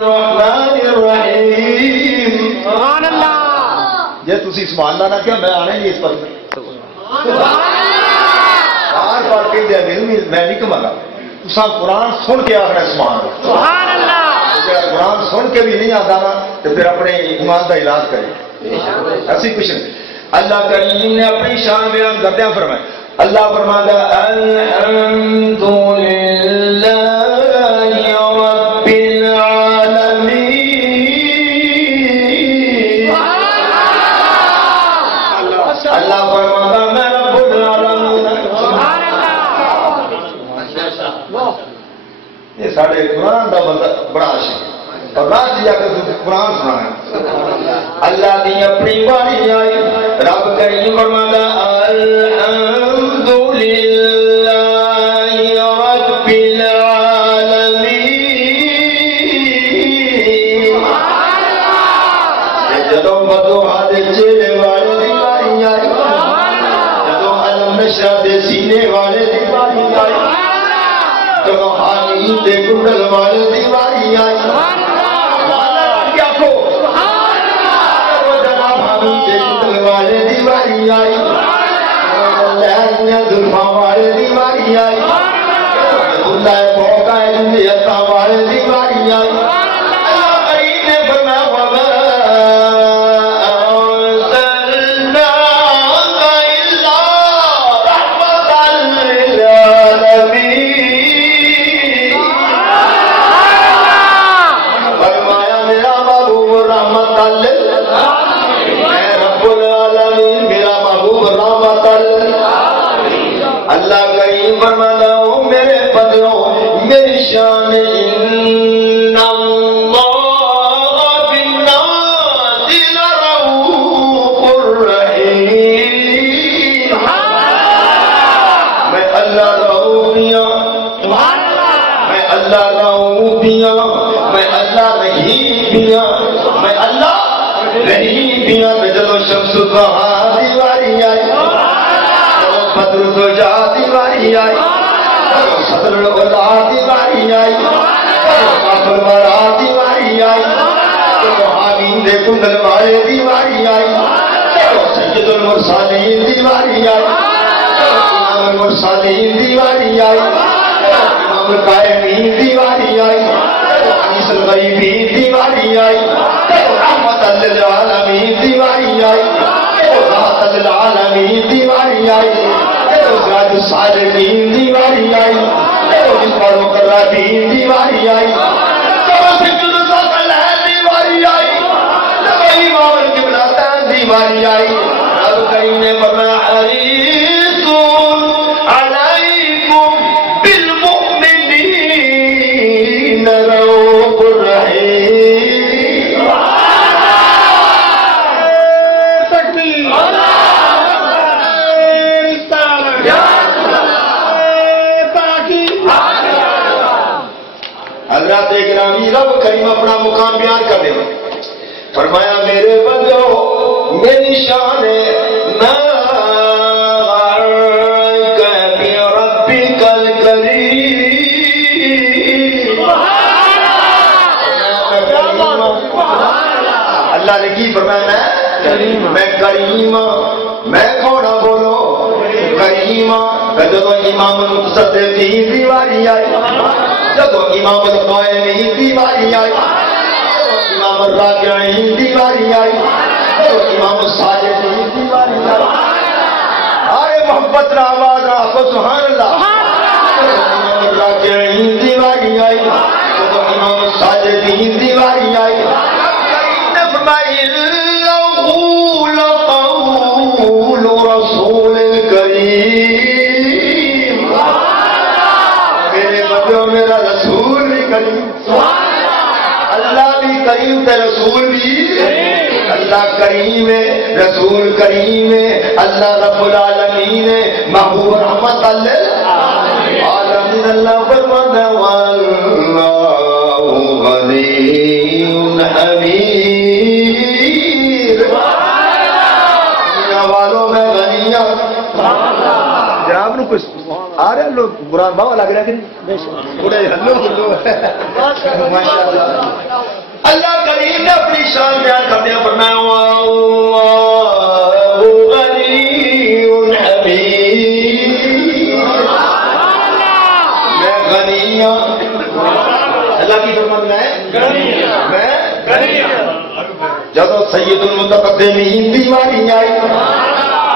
الرحمن الرحیم. سبحان اللہ. جی تھی سبحان اللہ نہ کیا میں آنا ہی اس پر بار بار کہ دیا میں نہیں کما گا. تصا قرآن سن کے آخر سبحان اللہ. سبحان اللہ. قرآن سن کے بھی نہیں آتا نا تو پھر اپنے ایمان کا علاج کرے. ایسی کچھ نہیں. اللہ کریم نے اپنی شان بیان کردیا فرمایا. اللہ فرماتا الحمد للہ رب العالمین. اللہ فرماتا میں رب العالمین. یہ سارے قرآن کا بڑا عاشق اور رات جا کر قرآن سنانا. اللہ دی اپنی باری آئی. رب کریم فرماتا الحمد للہ رب العالمین. جدو بدوحا دے چہرے والے دی باری آئی. جدو علم نشرہ دے سینے والے دی باری آئی. جدو حامین دے کنڈل والے دی باری آئی. والے دیواری آئی. زلفا والے دیواری آئی. اللہ فوق عطا والے دیواری آئی. اللہ کریم نے فرمایا وما ارسلناک الا رحمۃ للعالمین. فرمایا میرا محبوب رحمت اللہ کریم فرماتا ہوں میرے بندوں میری شان ان اللہ بالناس لرؤوف رحیم. میں اللہ رؤوفیاں. میں اللہ رؤوفیاں. میں اللہ رحیمیاں. میں اللہ رحیمیاں. جب شمس الضحیٰ دیواری آئی. بدر الدجا دیواری آئی. صدر الغدا دیواری آئی. کافر الورا دیواری آئی. حامین دے کنڈل والے دیواری آئی. سید المرسلین دیواری آئی. امام المرسلین دیواری آئی. امام القائمین دیواری آئی. انیس الغیبین دیواری آئی. رحمت للعالمین دیواری آئی. رحمت للعالمین دیواری آئی. سراج الصالحین دیواری آئی. مصباح المقربین دیواری آئی. سجود الصالحین دیواری آئی. امام القبلتین دیواری آئی. رب کریم نے فرمایا حریص علیکم بالمؤمنین رؤوف رحیم. حضرات گرامی رب کریم اپنا مقام بیان کر دے. فرمایا میرے بندو میری شان ہے میں بربک الکریم. اللہ نے کی فرمایا میں کریم. میں کون بولو کریم. جب امام المصدقین دیواری آئی. جب امام القائمین دیواری آئی. امام الراکعین دیواری آئی. امام الساجدین دیواری آئی. آئے محبت را آواز آخو سبحان اللہ. امام الراکعین دیواری آئی. جب امام الساجدین دیواری آئی. لقول رسول کریم. میرے بدو میرا رسول بھی کریم. اللہ بھی کریم تے رسول بھی. اللہ کریم ہے رسول کریم ہے. اللہ رب العالمین ہے محبوب رحمت للعالمین. اللہ فرماتا واللہ غنی حمید. والوں میں غنیہ. جناب نو کچھ آ رہے لوگ قرآن باوا لگ رہا کہ نہیں؟ تھوڑے ہلو ماشاء اللہ. فرمایا واللہ غنی حمید، میں غنی ہوں، اللہ کی فرمان ہے میں غنی ہوں۔ جب سید المتقدمین دی واری آئی،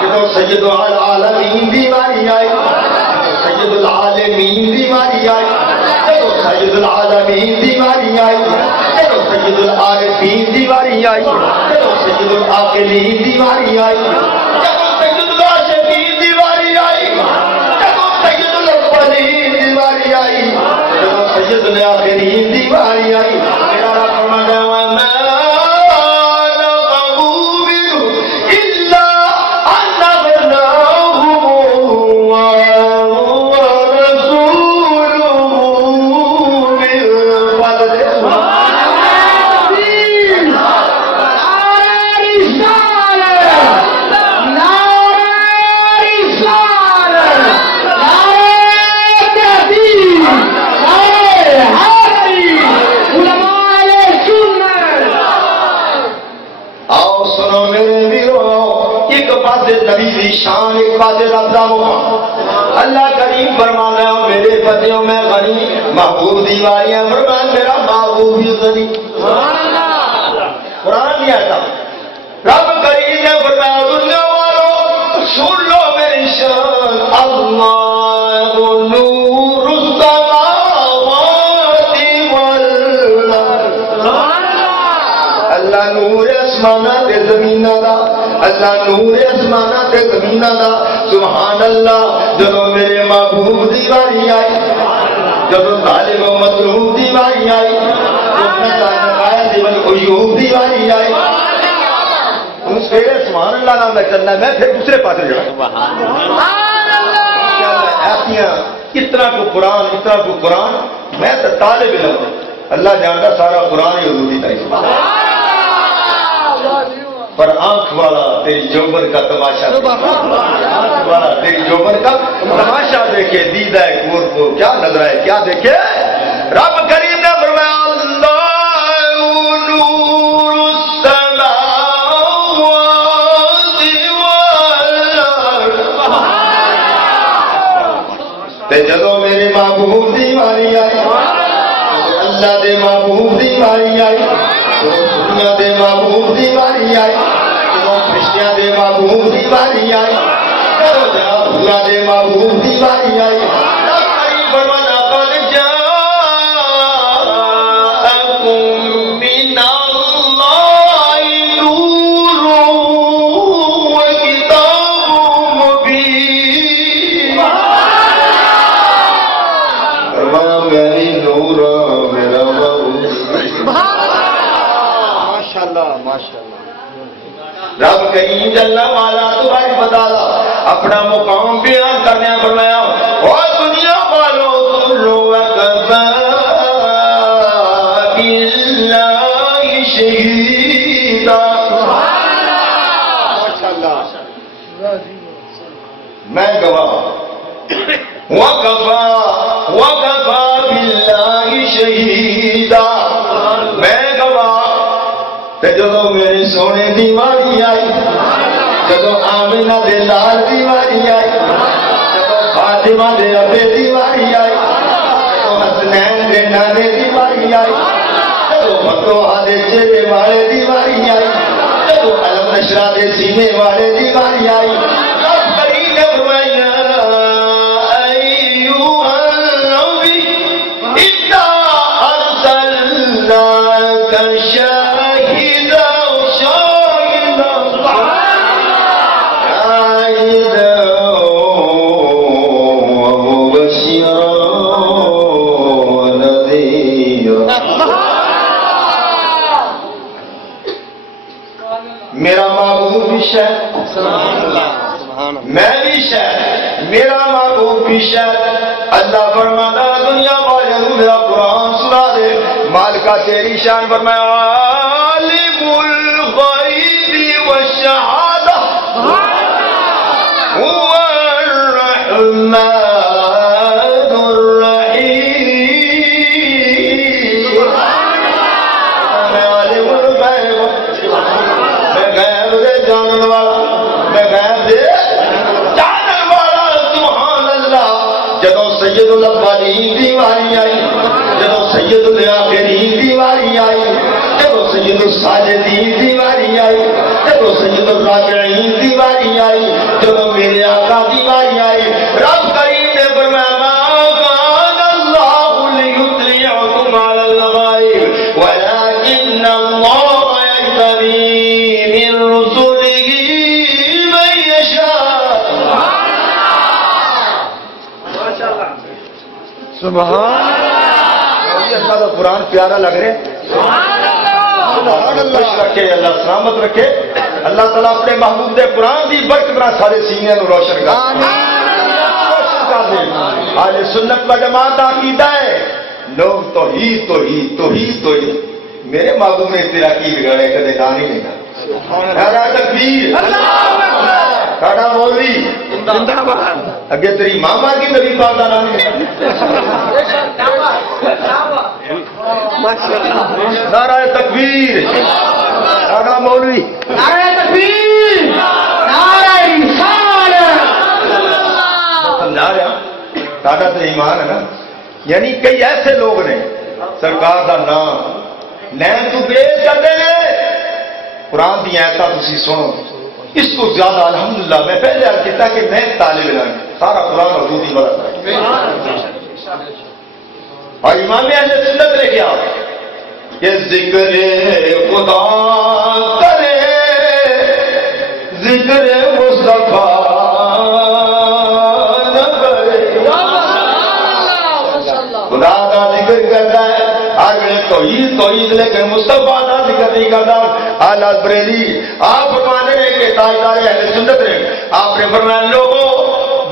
جب سید العالمین دی واری آئی، سید العالمین دی واری آئی، جب سید العالمین دی واری آئی، جب سید العارفین دی واری آئی، جب سید العاقلین دی واری آئی، جب سید العاشقین دی واری آئی، جب سید الاولین دی واری آئی، جب سید الاخرین دی واری آئی، میرا رب فرماتا ہے نبی کی شان ایک بات اللہ کریم فرمانا ہے میرے فتحوں میں غنی محبوب دیواریاں فرمان میرا محبوب بھی غنی قرآن نہیں آتا رب کریم نے فرمایا دنیا والوں سن لو میری شان اللہ نور السماوات والارض اللہ نور اسمانات زمینہ دا اللہ نور اسمانہ تے زمینہ دا سبحان اللہ جب میرے محبوب دیواری آئی جب ظالم و مظلوم دیواری آئی جب عیوب دیواری آئی اس پہ سبحان اللہ نام میں چلنا ہے میں پھر دوسرے پاس جاؤں ایسیاں اتنا کو قرآن میں تو طالب علم اللہ جانتا سارا قرآن ہی حضور دی پر آنکھ والا تیری جوبن کا تماشا آنکھ والا تیری جوبن کا تماشا دیکھے دیدہ کور کو کیا نظر ہے کیا دیکھے رب کریم نے فرمایا اللہ نور السماوات والارض تے جدو میرے محبوب دیواری آئی اللہ دے محبوب دیواری آئی دنیا دے محبوب دیواری آئی کرشنیا دے محبوب دیواری آئی اللہ دے محبوب دیواری آئی فرمانا قد جاءکم من اللہ نور و کتاب مبین فرمانا میری نور میرا محبوب رب کریم جل والا تمہاری بتالا اپنا مقام بیان کرنے فرمایا اور دنیا والوں سن لو وکفا باللہ شہیدا میں گواہ وکفا باللہ شہیدا میں گواہ جدو میرے سونے دیواری آئی جدو آمینہ دے لال دیواری آئی جدو فاطمہ دے ابے دیواری آئی جدو حسنین دے نانے دیواری آئی جدو فتوحہ دے چہرے والے دیواری آئی جدو علم نشرہ دے سینے والے دیواری آئی رب کریم نے فرمایا ایوہ النبی انا ارسلناک شاہدا میرا محبوب بھی شہر میں بھی شہر میرا محبوب بھی شہر اللہ فرمانا دنیا والوں میرا قرآن سنا دے مالکہ تیری شان فرمایا عالم الغیب والشہادہ هو الرحمن الرحیم عالم الغیب سنن والا میں غیب دے جانن والا سبحان اللہ جدوں سید الاولین دی واری آئی جدوں سید الاخرین دی واری آئی جدوں سید الساجدین دی واری آئی جدوں سید الراکعین دی واری آئی جدوں میرے آقا دی واری آئی رب کریم نے فرمایا کان اللہ لیطلعکم علی الغیب ولکن اللہ یجتبی من رسلہ من یشاء سبحان اللہ کا قرآن پیارا لگ رہے خوش رکھے اللہ سلامت رکھے اللہ تعالیٰ اپنے محبوب دے قرآن دی برکت نہ سارے سینے نو روشن کر دے اہل سنت و جماعت عقیدہ ہے لوگ توحید میرے محبوب نے تیرا کی بگاڑے کدے نہ نہیں لینا نعرہ تکبیر کھڑا مولوی زندہ باد اگے تیری ماما کی نبی پاک دا نام نعرہ تکبیر کھڑا مولوی نعرہ تکبیر نعرہ رسالت سمجھا رہا ساڈا تو ایمان ہے نا یعنی کئی ایسے لوگ نے سرکار دا نام لین تو بے کرتے ہیں قرآن دی آیتاں تسی سنو اس کو زیادہ الحمدللہ میں پہلے عرض کیا کہ میں طالب علم سارا قرآن حضور ہی بڑھتا ہے اور امام اہل سنت نے کیا کہ ذکر خدا کرے ذکر مصطفیٰ نہ کرے خدا کا ذکر کرتا ہے آگے توحید لیکن مصطفیٰ کا ذکر نہیں کرتا اعلیٰ بریلی آپ فرمانے ہیں کہ تاجدار اہل سنت نے آپ نے فرمایا لوگوں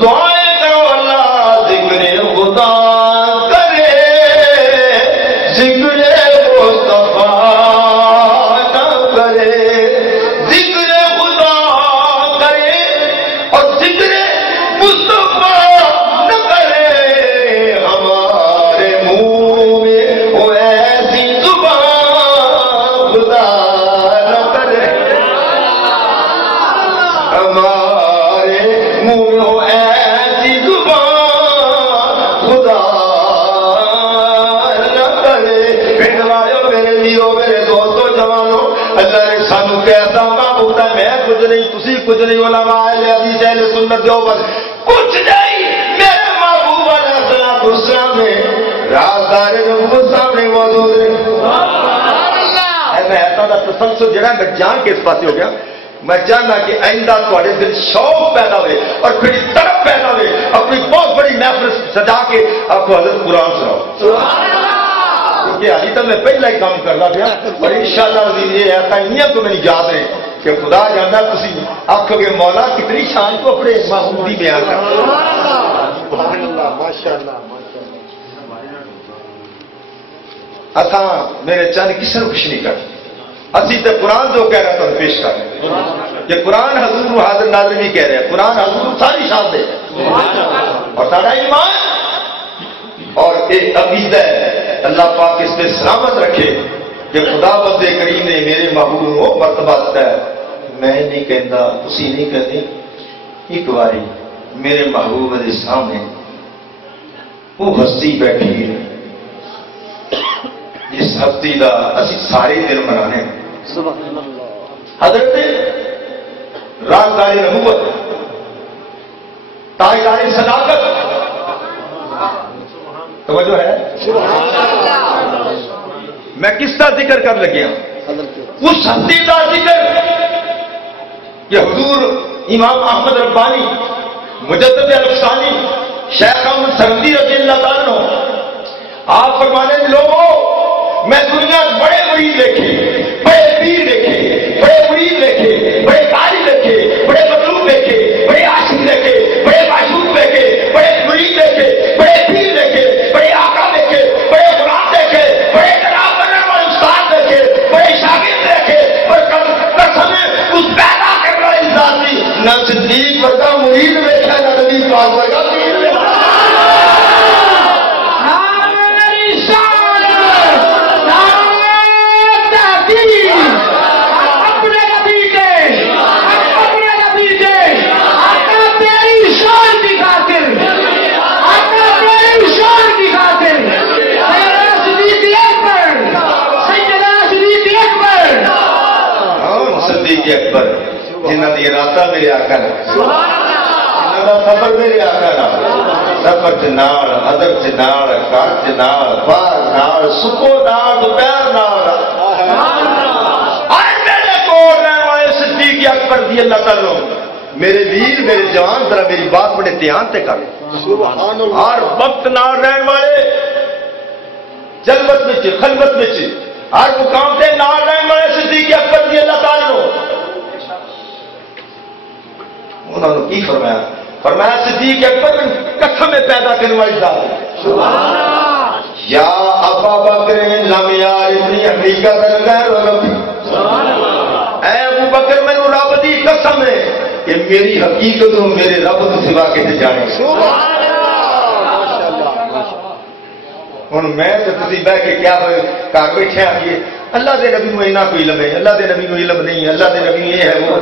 دعائیں کرو اللہ ذکر خدا کرے ذکر مصطفیٰ نہ کرے ذکر خدا کرے اور ذکر مصطفیٰ نہ کرے ہمارے منہ میں وہ ایسی زبان خدا نہ کرے ہمارے منہ میں وہ ایسی زبان خدا نہ کرے پنڈ والوں میرے لیو میرے دوستوں جوانوں اللہ نے سانو کہتا محبوب ہے میں کچھ نہیں تسی کچھ نہیں علماء اہل حدیث اہل سنت دیوبند کچھ نہیں میرے محبوب علیہ السلام میں رازدار نبوت سامنے موجود ہے میں ایسا دا تسلسل جڑا میں جان کے اس پاسے ہو گیا میں چاہنا کہ آئندہ تھوڑے دل شوق پیدا ہوئے اور پھر طرف پیدا ہوئے اپنی بہت بڑی محفل سجا کے آپ کو حضرت قرآن سناؤ کیونکہ ابھی تک میں پہلا ہی کام کرنا پیا اور انشاءاللہ یہ ایسا نہیں تو میری یاد ہے کہ خدا جانا تسی آنکھوں کے مولا کتنی شان کو اپنے محبوبی بیان کر اساں میرے چند کسی نے کچھ نہیں کر اسی تے قرآن جو کہہ رہا تھا پیش کر یہ قرآن حضور حاضر ناظر بھی کہہ رہے ہیں قرآن حضور ساری شان دے اور سارا ایمان اور ایک عقیدہ ہے اللہ پاک اس میں سلامت رکھے کہ خدا بندے کریم نے میرے محبوب کو مرتبہ دیتا ہے میں نہیں کہتا اسی نہیں کہتے ایک باری میرے محبوب کے سامنے وہ ہستی بیٹھی ہے جس ہستی کا اسی سارے دن منانے حضرت رازدار نبوت تاجدار صداقت توجہ ہے میں کس کا ذکر کر لگیا اس ہستی کا ذکر کہ حضور امام احمد ربانی مجدد الفسانی شیخ احمد سرمدی رضی اللہ تعالیٰ آپ فرمانے لوگوں میں دنیا بڑے مرید دیکھے بڑے پیر دیکھے بڑے مرید دیکھے بڑے قاری دیکھے بڑے مطلوب دیکھے بڑے عاشق دیکھے بڑے معشوق دیکھے بڑے مرید دیکھے بڑے پیر دیکھے بڑے آقا دیکھے بڑے غلام دیکھے بڑے جناب بننے والے استاد دیکھے بڑے شاگرد دیکھے اور قسم اس پیدا کرنے والی ذاتی نہ صدیق ورگا مرید دیکھا نہ نبی پاک ورگا پیر دیکھا اپنے نبی کے صدیق اکبر جنہ دی ارادہ میرے آقا نے، جنہ دا سفر میرے آقا نے، سفر چنال ادب چنال گھر چنال باہر نال سکو نال دوپہر نال آج میرے کو رہنے والے صدیق اکبر دی اللہ تعالیٰ میرے ویر میرے جوان ذرا میری بات بڑے دھیان سے کر ہر وقت نال رہنے والے جلوت میں خلوت میں ہر مقام سے نال رہنے والے صدیق اکبر دی اللہ تعالیٰ انہوں نے کی فرمایا؟ فرمایا صدیق اکبر قسم پیدا کرنے والی ذات یا ابا بکر لم یعرفنی حقیقت غیر ربی، اے ابو بکر مینوں رب دی قسم ہے کہ میری حقیقت نوں میرے رب تو سوا کتے جانے۔ ہن میں تے تسی بیٹھ کے کیا ہوئے گھر بیٹھے آئیے اللہ دے نبی میں نہ کوئی علم ہے، اللہ دے نبی کو علم نہیں، اللہ دے نبی یہ ہے وہ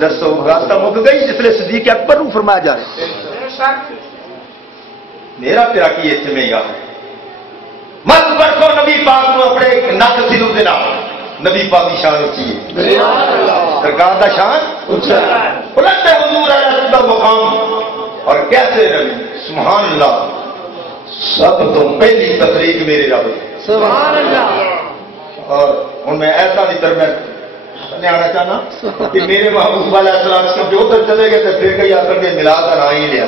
دسو راستہ مک گئی جس لیے صدیق اکبر کو فرمایا جا رہا ہے میرا تیرا کی اجتماعی گا مت برکو نبی پاک کو اپنے نک سلو دے نال نبی پاک کی شان اونچی ہے، سرکار دا شان اونچا ہے، بلند ہے حضور علیہ السلام مقام اور کیسے نبی سبحان اللہ سب تو پہلی تفریق میرے رب سبحان اللہ۔ اور ان میں ایسا بھی درمیان آنا چاہنا کہ میرے محبوب علیہ السلام جو ادھر چلے گئے تو پھر کئی آ کر کے ملا کر آ ہی لیا۔